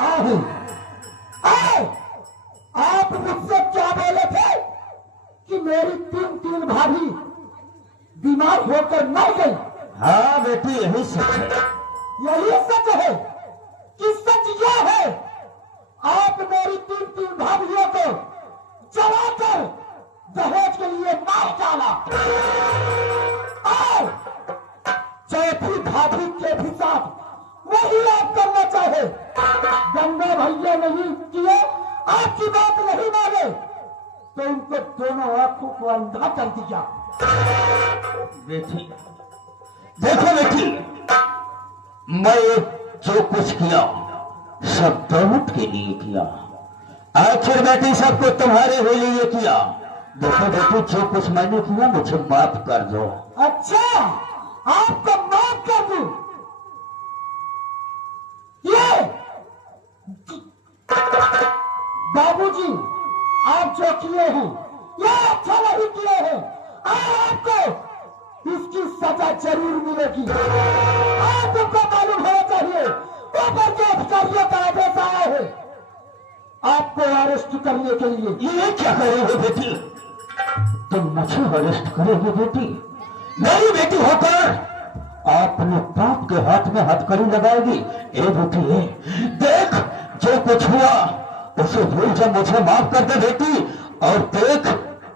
आओ, आओ। आप मुझसे क्या बोले थे कि मेरी तीन भाभी बीमार होकर मर गई? हाँ बेटी, यही सच है। यही सच है कि सच यह है आप मेरी तीन भाभियों को जलाकर दहेज के लिए मार डाला और चौथी भाभी के भी साथ वही आप करना चाहे। गंगा भैया नहीं किए, आपकी बात नहीं माने तो उनको दोनों आंखों को अंधा कर दिया। बेटी देखो बेटी, मैं जो कुछ किया सब दौलत के लिए किया। आखिर बेटी सबको तुम्हारे ही लिए किया। देखो बेटी, जो कुछ मैंने किया मुझे माफ कर दो। अच्छा, आपको माफ कर दूं? ये बाबूजी, आप जो किए हैं ये अच्छा नहीं किए हैं और आपको इसकी सजा जरूर मिलेगी। आपको मालूम होना चाहिए ऊपर के अधिकारियों का आदेश आया है आपको अरेस्ट करने के लिए। ये क्या करोगे बेटी? तुम मुझे अरेस्ट करोगे बेटी? मेरी बेटी होकर आपने पाप के हाथ में हथकड़ी लगाएगी? ए बेटी ए, देख जो कुछ हुआ उसे भूल जा, मुझे माफ कर दे बेटी। और देख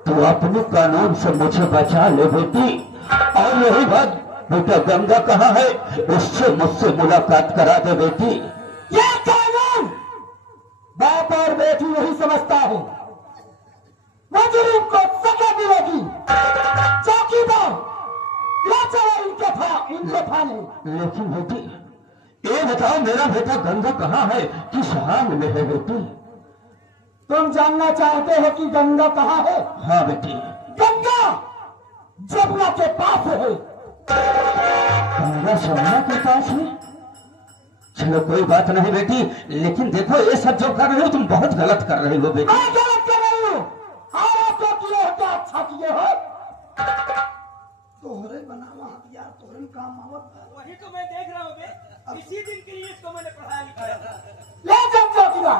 तू अपने कानून से मुझे बचा ले बेटी। और यही बात बेटा, गंगा कहाँ है? उससे मुझसे मुलाकात करा दे बेटी। ये कानून बाप और बेटी नहीं समझता है। मुजरिम को सजा मिलेगी। चौकीदार ले चलो इनके थाने। लेकिन बेटी ये बताओ, मेरा बेटा गंगा कहाँ है? किस हाल में है बेटी? तुम जानना चाहते हो कि गंगा कहाँ है? हाँ बेटी। गंगा जमुना के पास है। गंगा जमुना के पास है? चलो कोई बात नहीं बेटी, लेकिन देखो ये सब जो कर रहे हो तुम बहुत गलत कर रहे हो बेटी। मैं गलत कर रही हूँ और आप जो किए हो क्या अच्छा किए हो? तोहरे बनावा हथियार तोहरे काम आवत। वही तो मैं देख रहा हूँ। इसी दिन के लिए इसको मैंने पढ़ाया लिखाया था। ले जाओ चौकीदार।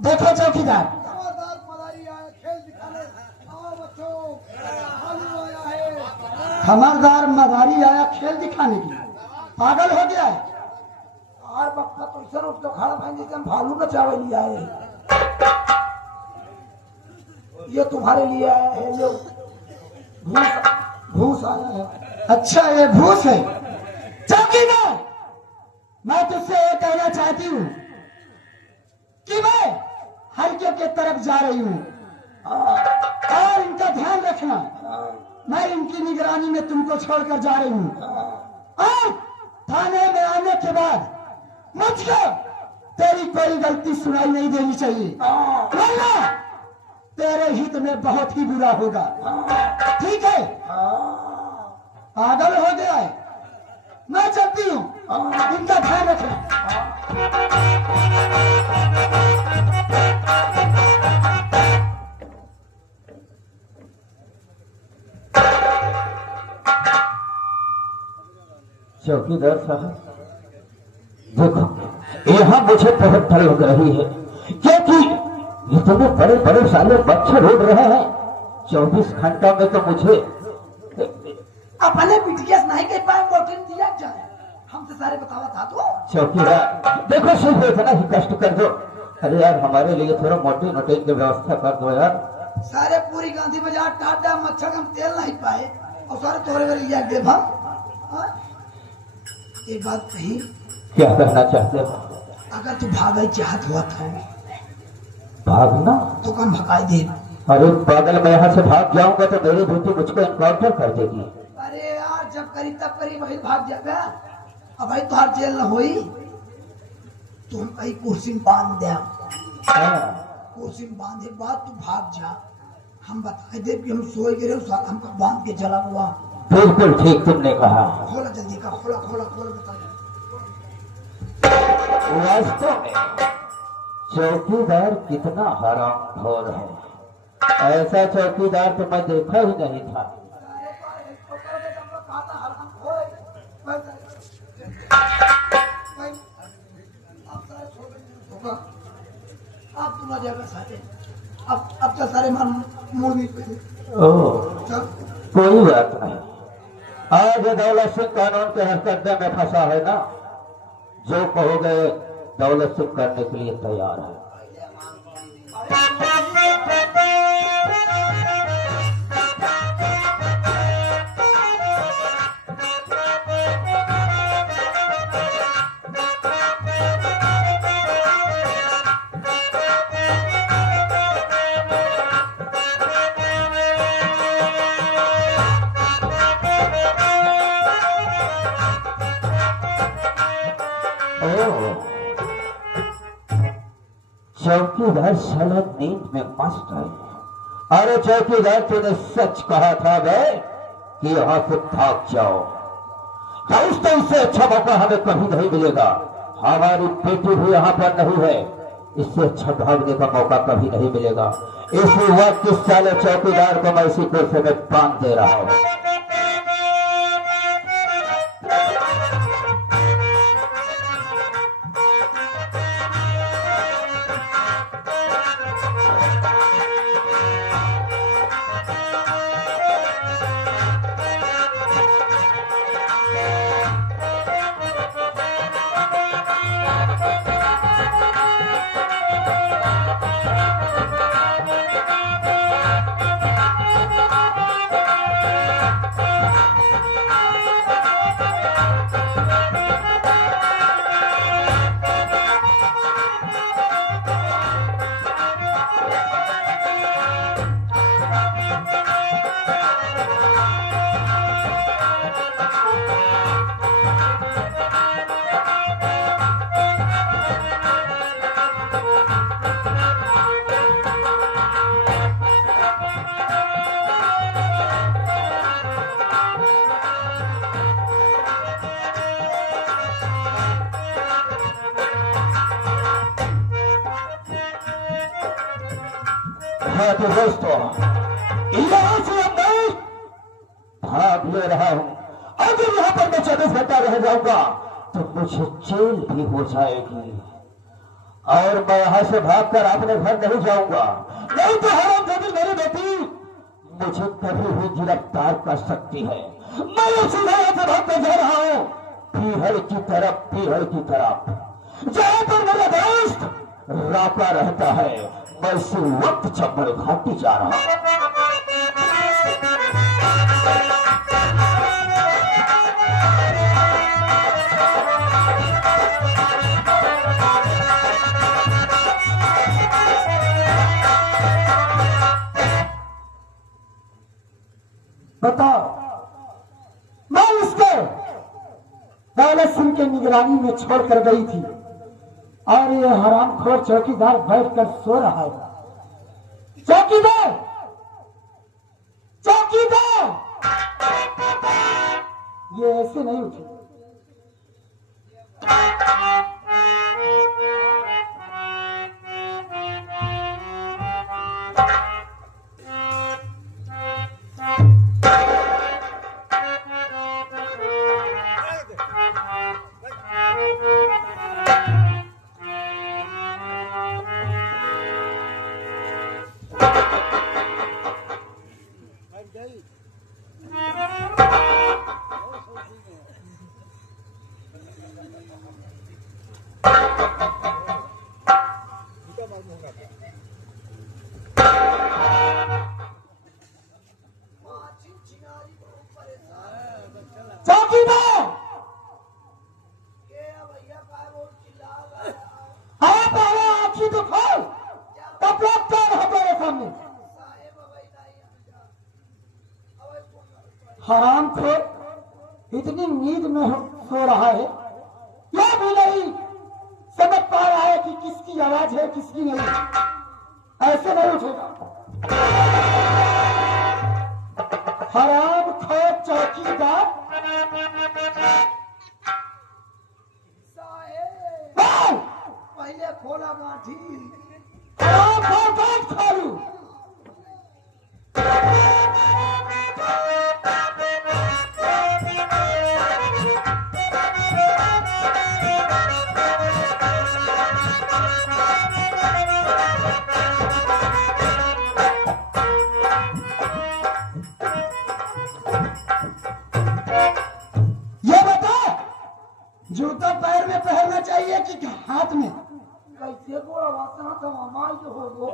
देखो चौकीदार, खबरदार मदारी आया खेल दिखाने की। पागल हो गया है और बक्का तो इसे उठ तो खड़ा भाई जैसे हम भालू का चावल लिए आए। ये तुम्हारे लिए आया है, जो भूस आया है। अच्छा ये भूस है। चौकीदार, मैं तुझसे ये कहना चाहती हूँ कि मैं हल्के के तरफ जा रही हूँ और इनका ध्यान रखना। मैं इनकी निगरानी में तुमको छोड़कर जा रही हूँ और थाने में आने के बाद मुझको तेरी कोई गलती सुनाई नहीं देनी चाहिए, वरना तेरे हित में बहुत ही बुरा होगा। ठीक है? पागल हो गया है। मैं चलती हूँ, इनका ध्यान रखना। चौकीदार साहब देखो, यहाँ मुझे बहुत डर लग रही है क्योंकि इतने बड़े बड़े साले बच्चे रोड रहे हैं। 24 घंटा में तो मुझे अपने बिटिया नहीं कह पाए, वोटिंग दिया जाए हमसे सारे बतावा था। तो चौकीदार देखो, सिर्फ इतना ही कष्ट कर दो। अरे यार हमारे लिए थोड़ा मोटी नोटिंग की व्यवस्था कर दो यार। सारे पूरी गांधी बाजार टाटा मच्छर हम तेल नहीं पाए और सारे तोरे में लिया दे। एक बात कही, क्या कहना चाहते हो? अगर तू भागे चाहत हुआ था भागना तो कम भगाई दे। अरे पागल, मैं यहाँ से भाग जाऊंगा तो मेरी बेटी मुझको एनकाउंटर कर देगी। अरे यार जब करी तब करी वही भाग जाएगा। अब भाई तुहार जेल न होई, तुम कहीं कुर्सी में बांध दे। कुर्सी में बांधे बाद तू भाग जा, हम बताए दे कि हम सोए गिरे साथ हमको बांध के चला हुआ। बिल्कुल ठीक तुमने कहा। खोला जल्दी का, खोला खोला खोला बता। वास्तव में चौकीदार कितना हरामखोर है। ऐसा चौकीदार तो मैं देखा ही नहीं था। आप तुम्हारी जगह सारे अब तो सारे मन मुड़ भी ओह, कोई बात नहीं। आज दौलत सिंह कानून के हरकत में फंसा है ना, जो कहोगे दौलत सिंह करने के लिए तैयार है। चौकीदार साला नींद में मस्त है। अरे चौकीदार, तूने सच कहा था बे कि यहाँ से भाग जाओ। दोस्तों, इससे अच्छा मौका हमें कभी नहीं मिलेगा। हमारी बेटी भी यहाँ पर नहीं है, इससे अच्छा भागने का मौका कभी नहीं मिलेगा। इस वक्त इस साले चौकीदार को मैं इसी कुर्सी में बांध दे रहा हूँ। हाँ तो दोस्तों, यहाँ से अब मैं भाग ले रहा हूँ। अगर यहाँ पर मैं 24 घंटा रह जाऊंगा तो मुझे जेल भी हो जाएगी, और मैं यहाँ से भागकर अपने घर नहीं जाऊंगा। नहीं तो हरामजादी मेरी बेटी मुझे कभी भी गिरफ्तार कर सकती है। मैं सीधा यहाँ से भागकर जा रहा हूँ पीहड़ की तरफ, पीहड़ की तरफ, जहाँ पर मेरा दोस्त राका रहता है। मैं इसी वक्त चंबल घाटी जा रहा हूं। बताओ, मैं उसको दौलत सिंह के निगरानी में छोड़कर गई थी, और ये हरामखोर चौकीदार बैठकर सो रहा है। चौकीदार, चौकीदार, ये ऐसे नहीं उठे। हरामखोर इतनी नींद में सो रहा है, यह भी नहीं समझ पा रहा है कि किसकी आवाज है किसकी नहीं। ऐसे नहीं उठेगा। हराम खोर चौकीदार। साहेब आओ, पहले खोला गाठी। हराम खोर बात खोलू। ये बता, जूता पैर में पहनना चाहिए कि हाथ में? कैसे गोड़ा वासना तो हमारी हो गो।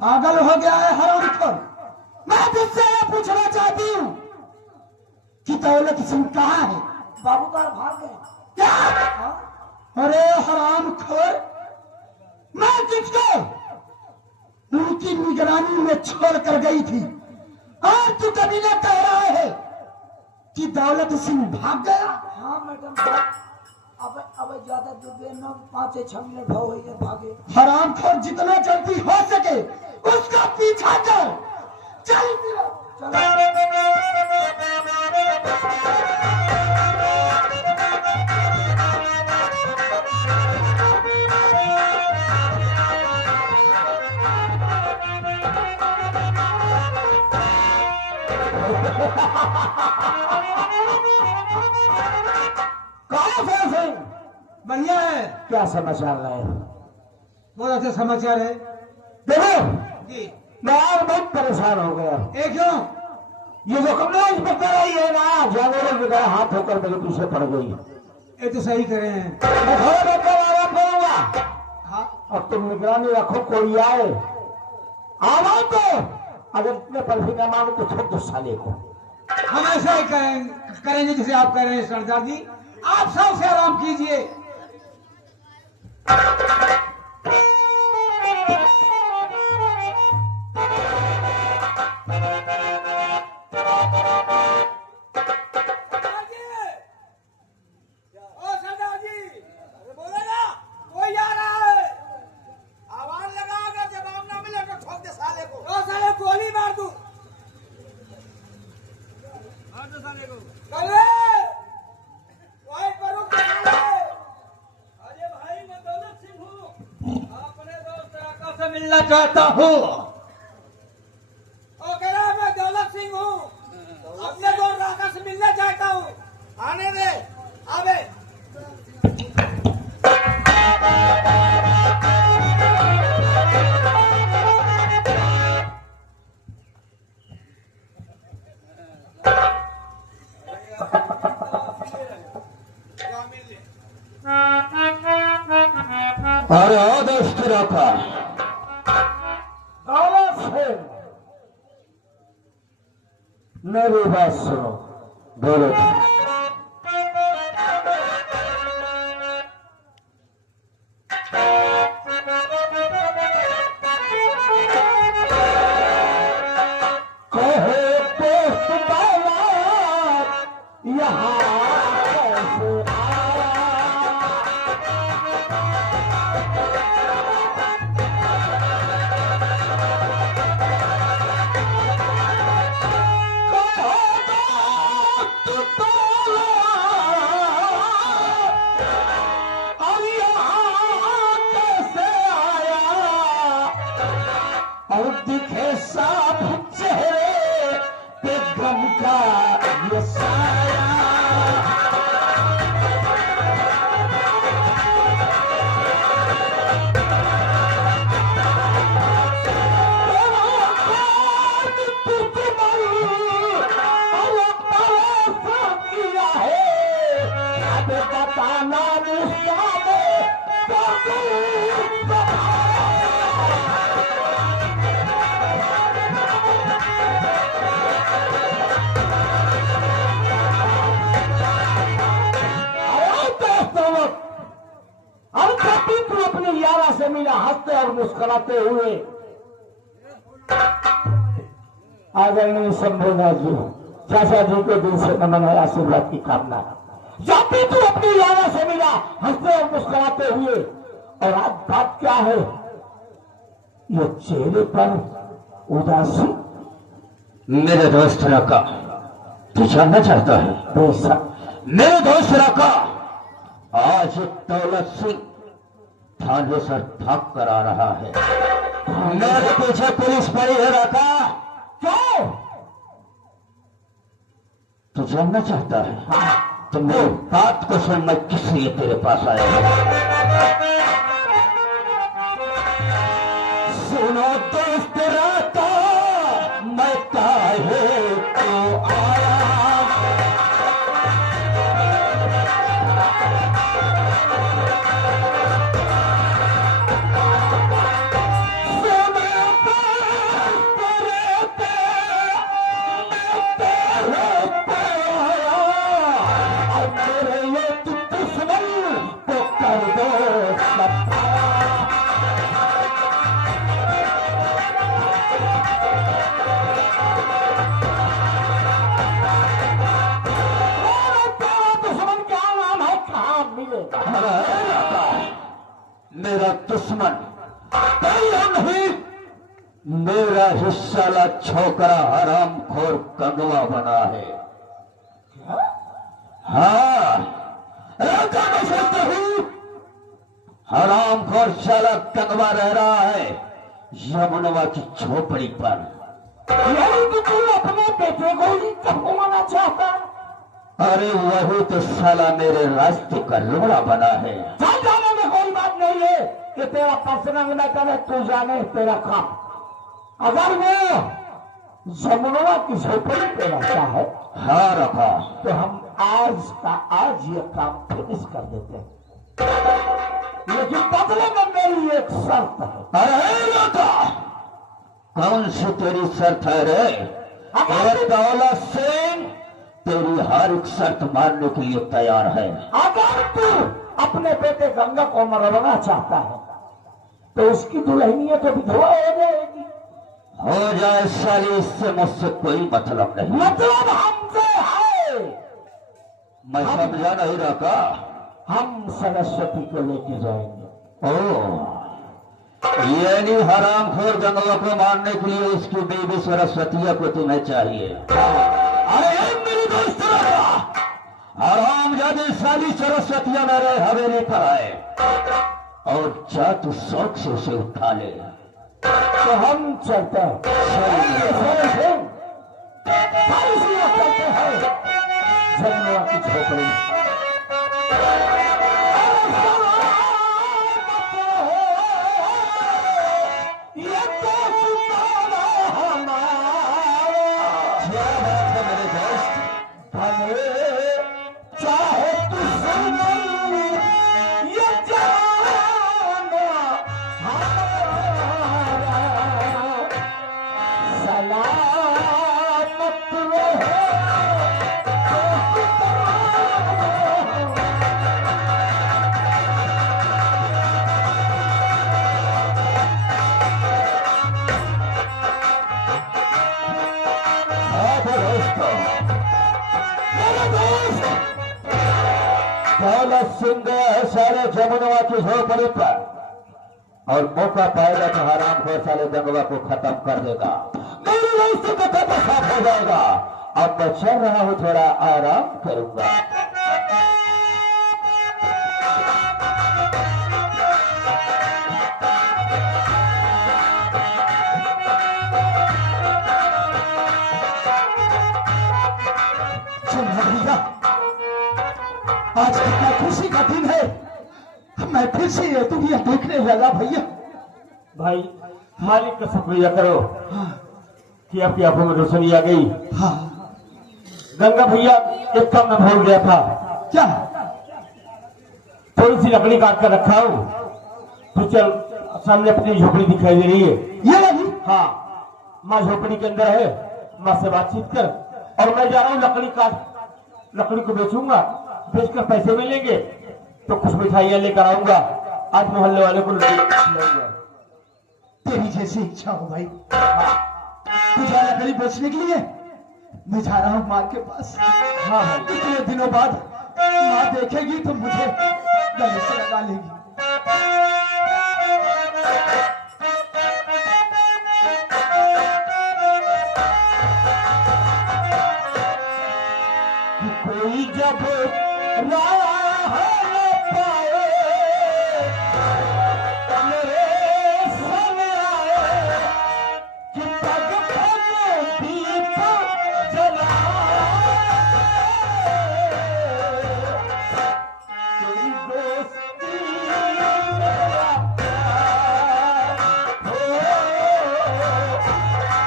पागल हो गया है हरामखोर। मैं तुझसे ये पूछना चाहती हूँ कि दौलत सिंह कहाँ है? बाबूदार भाग गए। क्या? हाँ? अरे हरामखोर, मैं तुझको उनकी निगरानी में छोड़ कर गई थी और तू कभी न कह रहा है कि दौलत सिंह भाग गया। हाँ मैडम भाग। अब ज्यादा दूर न 5-6 मिनट हो गई है भागे। हरामखोर, जितना जल्दी हो सके उसका पीछा कर। चल चलो कौन सा सिंह? बढ़िया है। क्या समाचार रहे? बहुत अच्छे समाचार है। देखो, जी। मैं आज बहुत परेशान हो गया। ए क्यों? ये जो कमला इंस्पेक्टर आई है ना, जानवरों की तरह हाथ होकर मेरे पीछे पड़ गई। ये तो सही करे हैं। मैं थोड़ा देर कर आराम करूंगा। हाँ, अब तुम निगरानी रखो, कोई आए आवाज तो, अगर इतने पर भी न मानो तो छोड़ दो साले को। हम ऐसा ही करेंगे जैसे आप कह रहे हैं सरदार जी। आप सबसे आराम कीजिए। ओ सरदार जी, अरे बोले ना, कोई आ रहा है। आवाज लगाओगे, जवाब ना मिले तो ठोक दे साले को। ओ साले गोली मार दूं। मार दो साले को। चले, वही करो साले। अरे भाई, मैं दौलत सिंह हूँ। अपने दोस्त राका से मिलना चाहता हूँ। ओ कह रहा है मैं दौलत सिंह हूँ। अपने दोस्त राका से मिलना चाहता हूँ। आने दे, आवे। अरे ओ दोस्त रखा दौलत सिंह, मेरी बात सुनो। दौलत कहे दोस्त दौलत यहाँ कैसे आया? और दिखे साफ चेहरे पे गम का ये साया। बताना अब कभी तू अपनी यारा से मिला हंसते और मुस्कुराते हुए। आदरणीय शंभुनाथ जी, चाचा जी को दिल से नमन है, आशीर्वाद की कामना। जब भी तू अपनी यारा से मिला हंसते और मुस्कुराते हुए, और आज बात क्या है? ये चेहरे पर उदासी, मेरे दोस्त रका, तू जानना चाहता है? बेशक। मेरे दोस्त रका, आज दौलत सिंह थाने से भाग कर आ रहा है। मेरे पीछे पुलिस पड़ी है रका। क्यों? तू जानना चाहता है? तो मेरी बात को सुन, मैं किस लिए तेरे पास आया हूं। सुनो दोस्त रका, मैं काहे को आया। मेरा दुश्मन कोई नहीं, मेरा हिस्सा छोकरा हराम खोर कंगवा बना है। हाँ, हराम खोर शाला कंगवा रह रहा है यमुनवा की झोपड़ी पर। यही तो तू अपने बेटे को ही चमकवाना चाहता है। अरे वही तो साला मेरे रास्ते का लोड़ा बना है। चल जाने में कोई बात नहीं है कि तेरा पर्सनल मैटर है, तू जाने तेरा काम। अगर वो जमुनवा की झोपड़ी पे रहता है, हाँ रखा, तो हम आज का आज ये काम फिनिश कर देते हैं। लेकिन बदले में मेरी एक शर्त है। अरे रखा, कौन सी तेरी शर्त है रे? अरे दौलत सिंह तेरी हर एक शर्त मानने के लिए तैयार है। अगर तू अपने बेटे गंगा को मरवाना चाहता है तो उसकी दुल्हनियत तो विधवा हो जाएगी। हो जाए साली, इससे मुझसे कोई मतलब नहीं। मतलब हमसे है। मैं समझा नहीं रखा। हम सरस्वती को लेके जाएंगे। ओ, यानी हरामखोर गंगवा को मारने के लिए उसकी बीवी सरस्वतिया को तुम्हें चाहिए। अरे मेरी दोस्त हराम जादे साली सरस्वतिया मेरे हवेली पर आए और जा तू शौक से उसे उठा ले। तो हम चलते हैं। चलते हैं जमुना की झोपड़ी। चाहे तू ये सलामत रहे। दौलत सिंह गया सारे जमुनवा की झोपड़ी पर और मौका पाएगा तो हरामखोर साले गंगवा को खत्म कर देगा। मेरी दोस्त को खत्म साफ हो जाएगा। अब मैं चल रहा हूं, थोड़ा आराम करूंगा। भैया आज कितना खुशी का दिन है। मैं फिर से ये दुनिया देखने लगा भैया। भाई मालिक का शुक्रिया करो कि आपकी आंखों में रोशनी आ गई। हाँ, गंगा भैया एक काम मैं भूल गया था। क्या? थोड़ी सी लकड़ी काट कर रखा हूँ, तो चल सामने अपनी झोपड़ी दिखाई दे रही है। ये नहीं? हाँ, माँ झोपड़ी के अंदर है। माँ से बातचीत कर और मैं जा रहा हूँ लकड़ी को बेचूंगा, बेचकर पैसे मिलेंगे तो कुछ मिठाइयाँ लेकर आऊंगा। आज मोहल्ले वाले को खिलाऊंगा। तेरी जैसी इच्छा हो भाई। तुझे लकड़ी बेचने के लिए मैं जा रहा हूँ माँ के पास। हाँ भाई, इतने दिनों बाद माँ देखेगी तो मुझे गले से लगा लेगी। जब राह न पाए मेरे संग आए कि पग पग दीप जलाए तेरी दोस्ती मेरा प्यार हो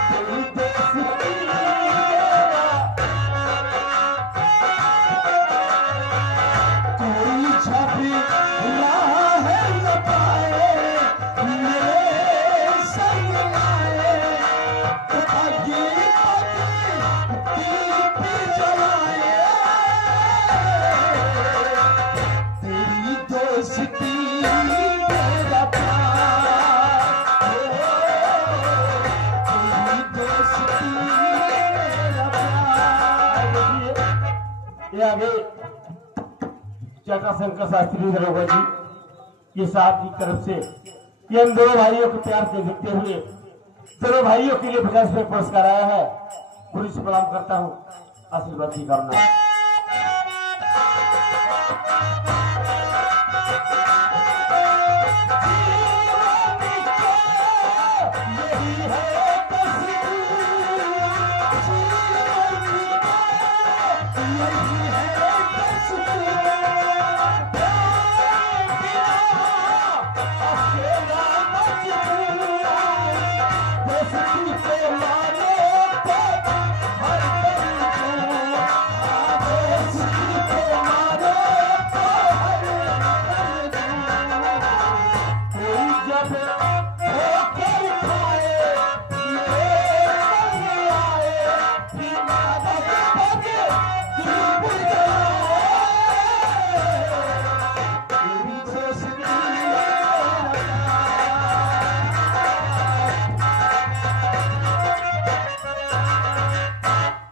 तेरी दोस्ती मेरा कोई छवि राह न पाए मेरे संग आए तो आगे दीप जलाए तेरी दोस्ती मेरा प्यार हो तेरी दोस्ती मेरा प्यार। ये आगे जटाशंकर शास्त्री दरोगा जी ये साहब की तरफ से ये इन दोनों भाइयों को प्यार से देखते हुए दोनों भाइयों के लिए 50 रुपये पुरस्कार आया है। पूरी से प्रणाम करता हूँ, आशीर्वाद की कामना।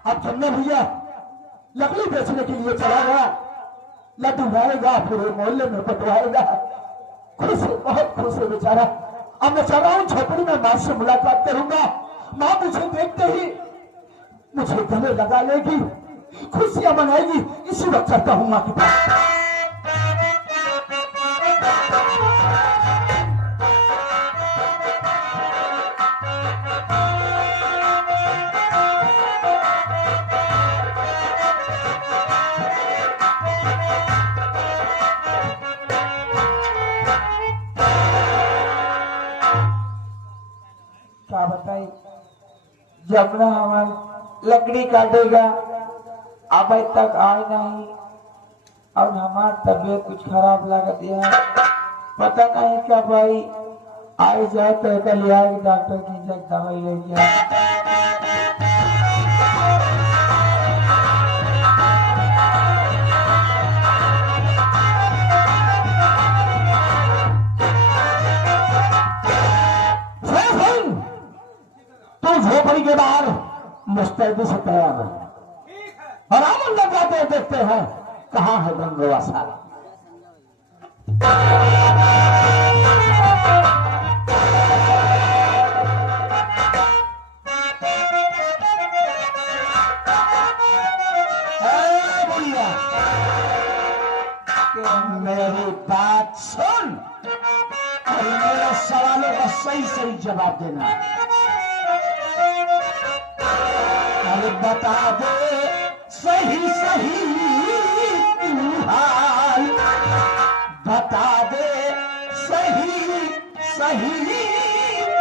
अब चन्ना भैया लकड़ी बेचने के लिए चला गया, लड्डू लाएगा पूरे मोहल्ले में बंटवाएगा। खुश है, बहुत खुश है बेचारा। अब मैं चल रहा हूँ झोपड़ी में माँ से मुलाकात करूंगा। माँ मुझे देखते ही मुझे गले लगा लेगी, खुशियां मनाएगी। इसी वक्त चलता हूँ माँ के पास। क्या बताई जमुना हमारी लकड़ी काटेगा अब तक आए नहीं और हमार तबीयत कुछ खराब लग दिया पता नहीं क्या भाई आए जाए तो कल आए डॉक्टर की जग दवाई ले जाए। तू झोपड़ी के बाहर मुस्तैदी से तैयार है ठीक है। और हम लोग जाते देखते हैं कहाँ है गंगवा सारा। बुढ़िया मेरी बात सुन और मेरे सवालों का सही सही जवाब देना। अरे बता दे सही सही तू हाल, बता दे सही सही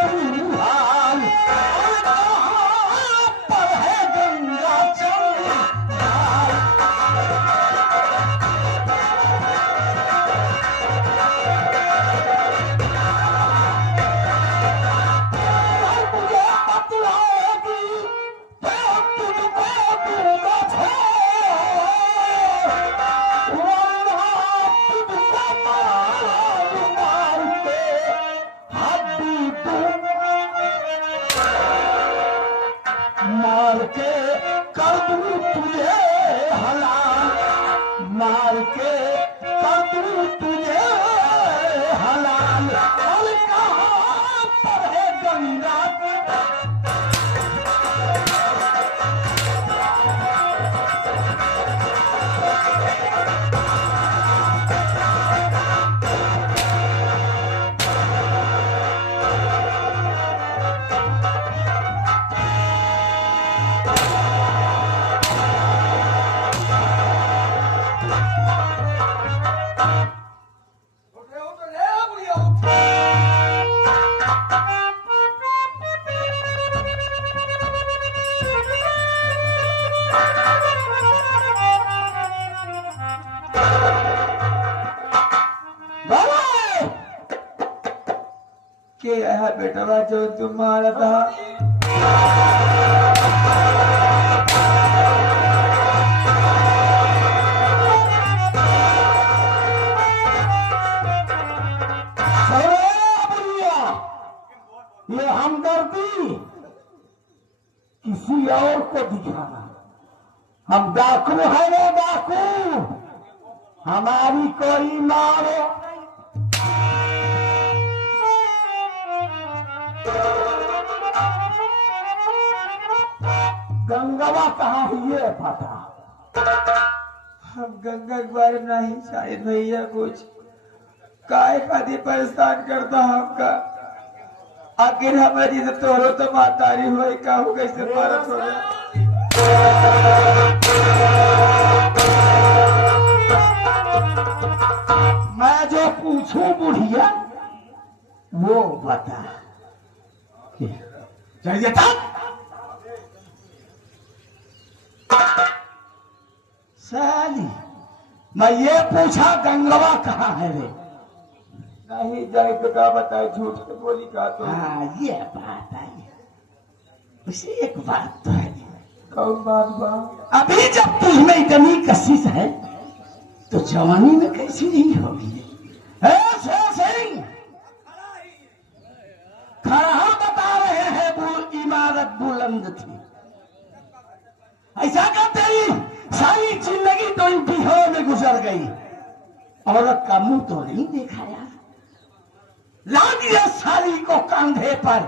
तू हाल। और कहाँ पर है गंगा चौपाल? मुझे बतलाएगी तो तुझको दूंगा छोड़, वरना तुझको मार मार के हड्डी दूंगा, मार के कर दूं तुझे हलाल, मार के कर दूं तुझे हलाल। और कहाँ पर है गंगा? है बेटवा जो तुम मारा था। ये हमदर्दी किसी और को दिखाना। हम डाकू है वो डाकू, हमारी कोई मारो। गंगवा कहाँ है ये पता? हम गंगा के बारे में नहीं शायद भैया कुछ काय खाती परेशान करता हमका। आखिर हमारी तो तोरो तो मातारी हुई कहू कैसे मारत हो गया। मैं जो पूछूं बुढ़िया वो बता। चलिए साली, मैं ये पूछा गंगवा कहाँ है रे? नहीं जाए तो क्या बताए, झूठ के बोली का तो। हाँ ये बात आई। उसे एक बात तो है, कौन बात बा? अभी जब तुझमें इतनी कशिश है तो जवानी में कैसी नहीं होगी? खड़ा बता रहे हैं वो इमारत बुलंद थी। ऐसा कर तेरी सारी जिंदगी तो इन बिहारों में गुजर गई, औरत का मुंह तो नहीं देखा यार। ला दिया साली को कंधे पर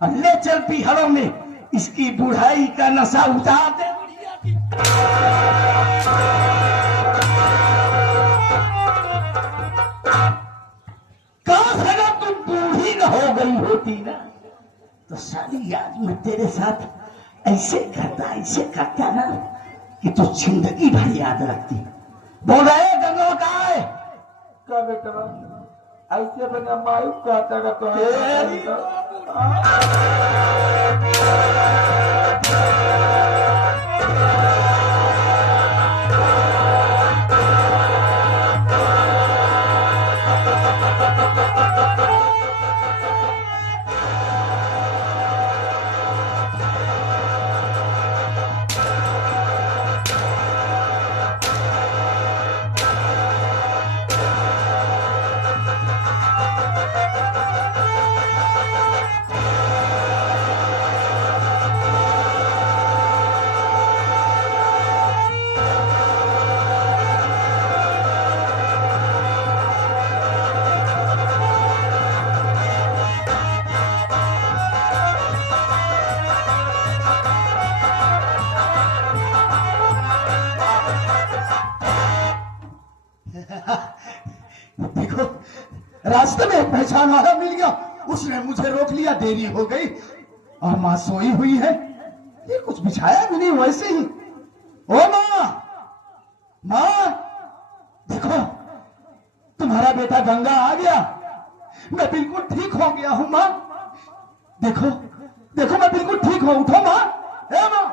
और ले चल बिहारों में, इसकी बुढ़ाई का नशा उतार दे। काश अगर तुम बूढ़ी न हो गई होती ना तो साली आज मैं तेरे साथ ऐसे करता ना कि तू जिंदगी भर याद रखती। बोल रहे गंगो का है क्या बेटवा ऐसे बना मायू कहता का तो देखो रास्ते में एक पहचान वाला मिल गया, उसने मुझे रोक लिया, देरी हो गई और माँ सोई हुई है। ये कुछ बिछाया भी नहीं, वैसे ही। ओ माँ देखो तुम्हारा बेटा गंगा आ गया, मैं बिल्कुल ठीक हो गया हूँ माँ। देखो देखो मैं बिल्कुल ठीक हूँ, उठो माँ। ए माँ